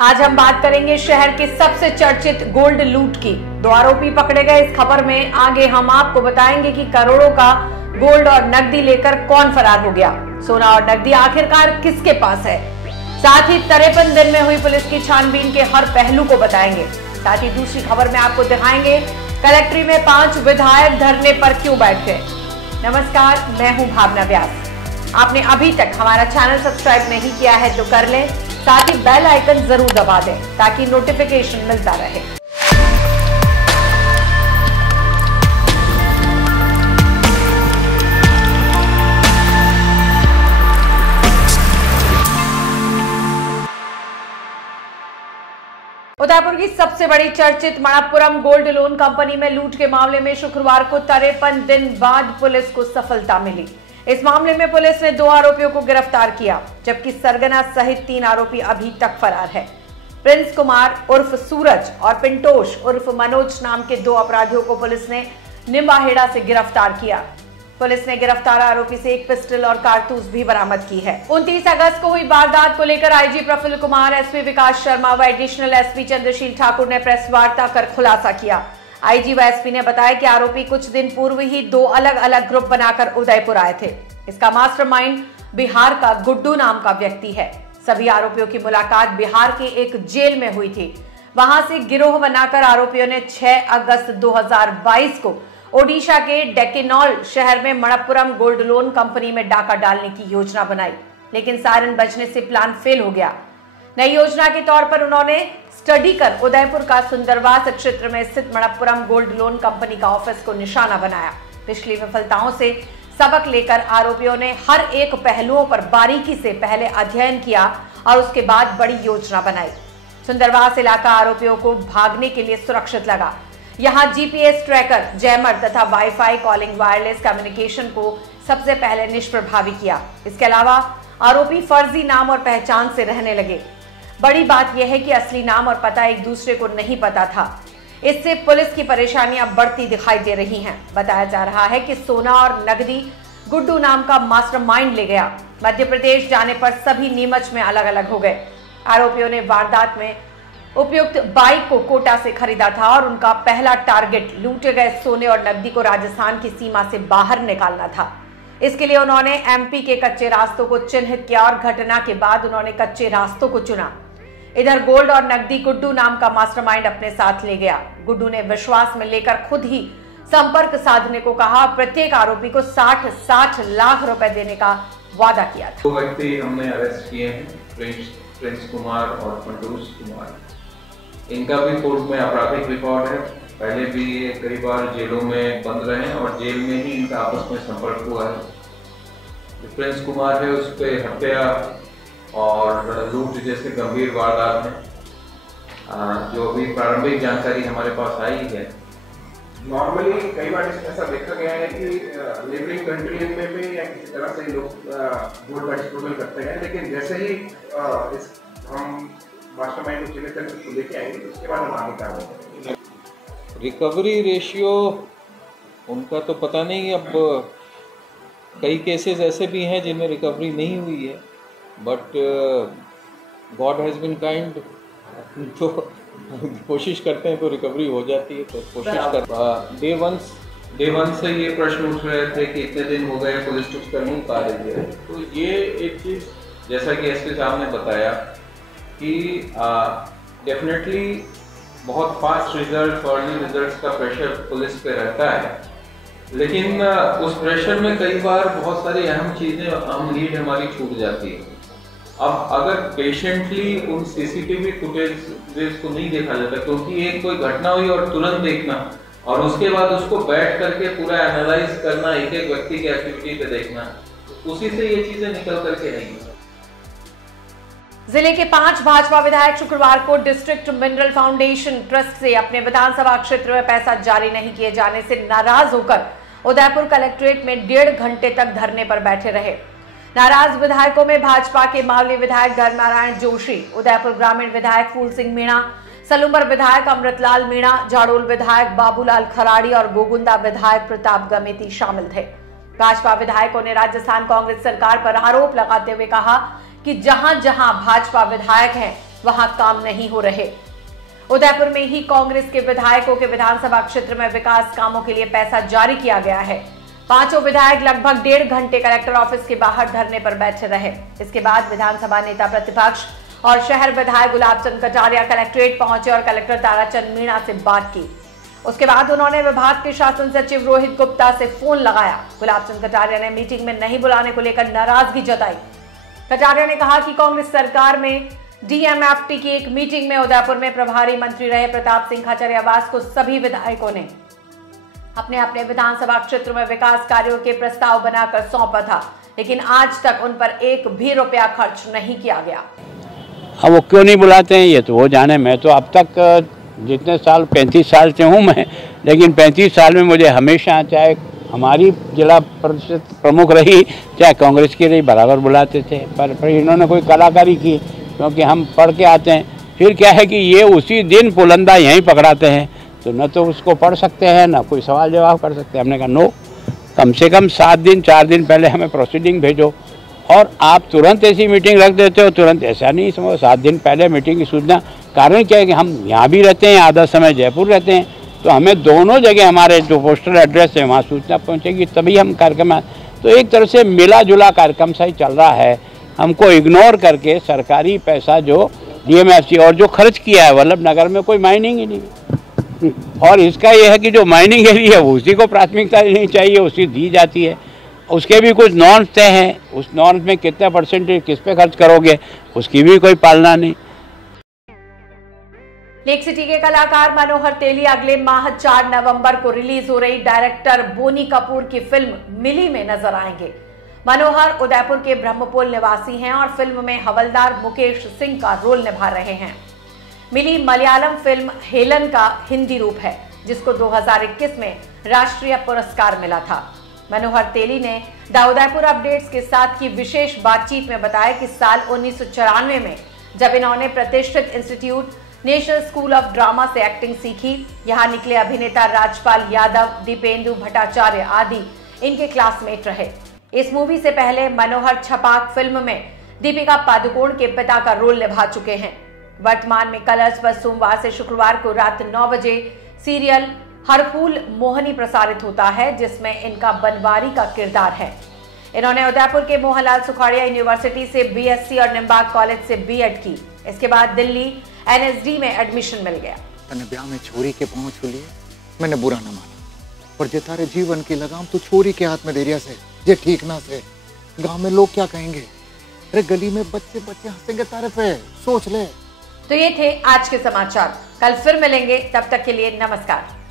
आज हम बात करेंगे शहर के सबसे चर्चित गोल्ड लूट की। 2 आरोपी पकड़े गए। इस खबर में आगे हम आपको बताएंगे कि करोड़ों का गोल्ड और नकदी लेकर कौन फरार हो गया। सोना और नकदी आखिरकार किसके पास है। साथ ही 53 दिन में हुई पुलिस की छानबीन के हर पहलू को बताएंगे। साथ ही दूसरी खबर में आपको दिखाएंगे कलेक्ट्री में 5 विधायक धरने पर क्यों बैठ गए। नमस्कार, मैं हूं भावना व्यास। आपने अभी तक हमारा चैनल सब्सक्राइब नहीं किया है तो कर लें, साथ ही बेल आइकन जरूर दबा दें ताकि नोटिफिकेशन मिलता रहे। उदयपुर की सबसे बड़ी चर्चित मणप्पुरम गोल्ड लोन कंपनी में लूट के मामले में शुक्रवार को 53 दिन बाद पुलिस को सफलता मिली। इस मामले में पुलिस ने 2 आरोपियों को गिरफ्तार किया, जबकि सरगना सहित 3 आरोपी अभी तक फरार है। प्रिंस कुमार उर्फ सूरज और पिंटोश उर्फ मनोज नाम के 2 अपराधियों को पुलिस ने निम्बाहेड़ा से गिरफ्तार किया। पुलिस ने गिरफ्तार आरोपी से 1 पिस्टल और कारतूस भी बरामद की है। 29 अगस्त को हुई वारदात को लेकर आईजी प्रफुल्ल कुमार, एसपी विकास शर्मा व एडिशनल एसपी चंद्रशील ठाकुर ने प्रेस वार्ता कर खुलासा किया। आईजी व एसपी ने बताया कि आरोपी कुछ दिन पूर्व ही 2 अलग अलग ग्रुप बनाकर उदयपुर आए थे। इसका मास्टरमाइंड बिहार का गुड्डू नाम का व्यक्ति है। सभी आरोपियों की मुलाकात बिहार के एक जेल में हुई थी। वहां से गिरोह बनाकर आरोपियों ने 6 अगस्त 2022 को ओडिशा के डेकेनॉल शहर में मणप्पुरम गोल्ड लोन कंपनी में डाका डालने की योजना बनाई, लेकिन सायरन बजने से प्लान फेल हो गया। नई योजना के तौर पर उन्होंने स्टडी कर उदयपुर का सुंदरवास क्षेत्र में स्थित मणप्पुरम गोल्ड लोन कंपनी का ऑफिस को निशाना बनाया। पिछली विफलताओं से सबक लेकर आरोपियों ने हर एक पहलुओं पर बारीकी से पहले अध्ययन किया और उसके बाद बड़ी योजना बनाई। सुंदरवास इलाका आरोपियों को भागने के लिए सुरक्षित लगा। यहाँ जीपीएस ट्रैकर, जैमर तथा वाईफाई कॉलिंग वायरलेस कम्युनिकेशन को सबसे पहले निष्प्रभावी किया। इसके अलावा आरोपी फर्जी नाम और पहचान से रहने लगे। बड़ी बात यह है कि असली नाम और पता एक दूसरे को नहीं पता था। इससे पुलिस की परेशानियां बढ़ती दिखाई दे रही हैं। बताया जा रहा है कि सोना और नकदी गुड्डू नाम का मास्टरमाइंड ले गया। मध्य प्रदेश जाने पर सभी नीमच में अलग अलग हो गए। आरोपियों ने वारदात में उपयुक्त बाइक को कोटा से खरीदा था और उनका पहला टारगेट लूटे गए सोने और नकदी को राजस्थान की सीमा से बाहर निकालना था। इसके लिए उन्होंने एमपी के कच्चे रास्तों को चिन्हित किया और घटना के बाद उन्होंने कच्चे रास्तों को चुना। इधर गोल्ड और नकदी गुड्डू नाम का मास्टरमाइंड अपने साथ ले गया। गुड्डू ने विश्वास में लेकर खुद ही संपर्क साधने को कहा। प्रत्येक आरोपी को 60 लाख रुपए देने का वादा किया था। 2 व्यक्ति हमने अरेस्ट किए हैं, प्रिंस कुमार और पिंटोश कुमार। इनका भी कोर्ट में आपराधिक रिकॉर्ड है। पहले भी ये कई बार जेलों में बंद रहे हैं और जेल में ही इनका आपस में संपर्क हुआ है। जो प्रिंस कुमार है उस पर हत्या और लूट जैसे गंभीर वारदात में जो अभी प्रारंभिक जानकारी हमारे पास आई है। नॉर्मली कई बार ऐसा देखा गया है कि नेबरिंग कंट्री में भी या किसी तरह से लोग गोल्ड का डिस्ट्रीब्यूशन करते हैं, लेकिन जैसे ही हम मास्टरमाइंड को चिन्हित करके उसको लेके आएंगे तो उसके बाद हम आगे कार्रवाई करेंगे। रिकवरी रेशियो उनका तो पता नहीं। अब कई केसेस ऐसे भी हैं जिनमें रिकवरी नहीं हुई है, but God has been kind. तो कोशिश करते हैं तो रिकवरी हो जाती है, तो कोशिश कर। डे वन से ये प्रश्न उठ रहे थे कि इतने दिन हो गए पुलिस कुछ कर नहीं पा रही है। तो ये एक चीज़ जैसा कि एसपी साहब ने बताया कि डेफिनेटली बहुत फास्ट रिजल्ट, अर्ली रिजल्ट्स का प्रेशर पुलिस पे रहता है, लेकिन उस प्रेशर में कई बार बहुत सारी अहम चीज़ें, अहम लीड हमारी छूट जाती है। अब अगर पेशेंटली उन सीसीटीवी फुटेज को नहीं देखा जाता, क्योंकि एक कोई घटना हुई और तुरंत देखना और उसके बाद उसको बैठ करके पूरा एनालाइज करना, एक एक व्यक्ति की एक्टिविटी पे देखना, उसी से ये चीजें निकल करके नहीं। जिले के 5 भाजपा विधायक शुक्रवार को डिस्ट्रिक्ट मिनरल फाउंडेशन ट्रस्ट से अपने विधानसभा क्षेत्र में पैसा जारी नहीं किए जाने से नाराज होकर उदयपुर कलेक्ट्रेट में 1.5 घंटे तक धरने पर बैठे रहे। नाराज विधायकों में भाजपा के मावली विधायक धर्मनारायण जोशी, उदयपुर ग्रामीण विधायक फूल सिंह मीणा, सलूंबर विधायक अमृतलाल मीणा, जाडोल विधायक बाबूलाल खराड़ी और गोगुंदा विधायक प्रताप गमेती शामिल थे। भाजपा विधायकों ने राजस्थान कांग्रेस सरकार पर आरोप लगाते हुए कहा कि जहां जहां भाजपा विधायक हैं वहां काम नहीं हो रहे। उदयपुर में ही कांग्रेस के विधायकों के विधानसभा क्षेत्र में विकास कामों के लिए पैसा जारी किया गया है। पांचों विधायक लगभग 1.5 घंटे कलेक्टर ऑफिस के बाहर धरने पर बैठे रहे। इसके बाद विधानसभा नेता प्रतिपक्ष और शहर विधायक गुलाब चंद कटारिया कलेक्ट्रेट पहुंचे और कलेक्टर ताराचंद मीणा से बात की। उसके बाद उन्होंने विभाग के शासन सचिव रोहित गुप्ता से फोन लगाया। गुलाब चंद कटारिया ने मीटिंग में नहीं बुलाने को लेकर नाराजगी जताई। कटारिया ने कहा कि कांग्रेस सरकार में डीएमएफटी की एक मीटिंग में उदयपुर में प्रभारी मंत्री रहे प्रताप सिंह खाचरियावास को सभी विधायकों ने अपने अपने विधानसभा क्षेत्र में विकास कार्यों के प्रस्ताव बनाकर सौंपा था, लेकिन आज तक उन पर एक भी रुपया खर्च नहीं किया गया। अब वो क्यों नहीं बुलाते हैं ये तो वो जाने। मैं तो अब तक जितने साल 35 साल से हूँ मैं, लेकिन 35 साल में मुझे हमेशा चाहे हमारी जिला परिषद प्रमुख रही चाहे कांग्रेस की रही बराबर बुलाते थे। पर इन्होंने कोई कलाकारी की, क्योंकि हम पढ़ के आते हैं। फिर क्या है कि ये उसी दिन पुलंदा यहीं पकड़ाते हैं, तो न तो उसको पढ़ सकते हैं न कोई सवाल जवाब कर सकते हैं। हमने कहा नो, कम से कम 7 दिन 4 दिन पहले हमें प्रोसीडिंग भेजो। और आप तुरंत ऐसी मीटिंग रख देते हो, तुरंत ऐसा नहीं समझो। 7 दिन पहले मीटिंग की सूचना। कारण क्या है कि हम यहाँ भी रहते हैं, आधा समय जयपुर रहते हैं, तो हमें दोनों जगह हमारे जो पोस्टल एड्रेस है वहाँ सूचना पहुँचेगी, तभी हम कार्यक्रम। तो एक तरह से मिला जुला कार्यक्रम सा ही चल रहा है। हमको इग्नोर करके सरकारी पैसा जो डीएमएफटी और जो खर्च किया है वल्लभ नगर में कोई माइनिंग ही नहीं। और इसका यह है कि जो माइनिंग एरिया है उसी को प्राथमिकता देनी चाहिए, उसी दी जाती है। उसके भी कुछ नॉर्म्स तय हैं, उस नॉर्म्स में कितने परसेंटेज किस पे खर्च करोगे उसकी भी कोई पालना नहीं। लेक सिटी के कलाकार मनोहर तेली अगले माह 4 नवंबर को रिलीज हो रही डायरेक्टर बोनी कपूर की फिल्म मिली में नजर आएंगे। मनोहर उदयपुर के ब्रह्मपुल निवासी हैं और फिल्म में हवलदार मुकेश सिंह का रोल निभा रहे हैं। मिली मलयालम फिल्म हेलन का हिंदी रूप है, जिसको 2021 में राष्ट्रीय पुरस्कार मिला था। मनोहर तेली ने द उदयपुर अपडेट्स के साथ की विशेष बातचीत में बताया कि साल 1994 में जब इन्होंने प्रतिष्ठित institute national school of drama से एक्टिंग सीखी, यहाँ निकले अभिनेता राजपाल यादव, दीपेंदु भट्टाचार्य आदि इनके क्लासमेट रहे। इस मूवी से पहले मनोहर छपाक फिल्म में दीपिका पादुकोण के पिता का रोल निभा चुके हैं। वर्तमान में कलर्स पर सोमवार से शुक्रवार को रात 9 बजे सीरियल हर फूल मोहनी प्रसारित होता है, जिसमें इनका बनवारी का किरदार है। इन्होंने उदयपुर के मोहनलाल सुखाड़िया यूनिवर्सिटी से बीएससी और निम्बार्क कॉलेज से बीएड की। इसके बाद दिल्ली एनएसडी में एडमिशन मिल गया। मैंने ब्याह में छोरी के पांव छू लिए, मैंने बुरा न माना, पर जे तारे जीवन की लगाम तो छोरी के हाथ में दे रिया से, जे ठीक ना से। गांव में लोग क्या कहेंगे? अरे गली में बच्चे हंसेंगे तारे पे, सोच ले। तो ये थे आज के समाचार। कल फिर मिलेंगे, तब तक के लिए नमस्कार।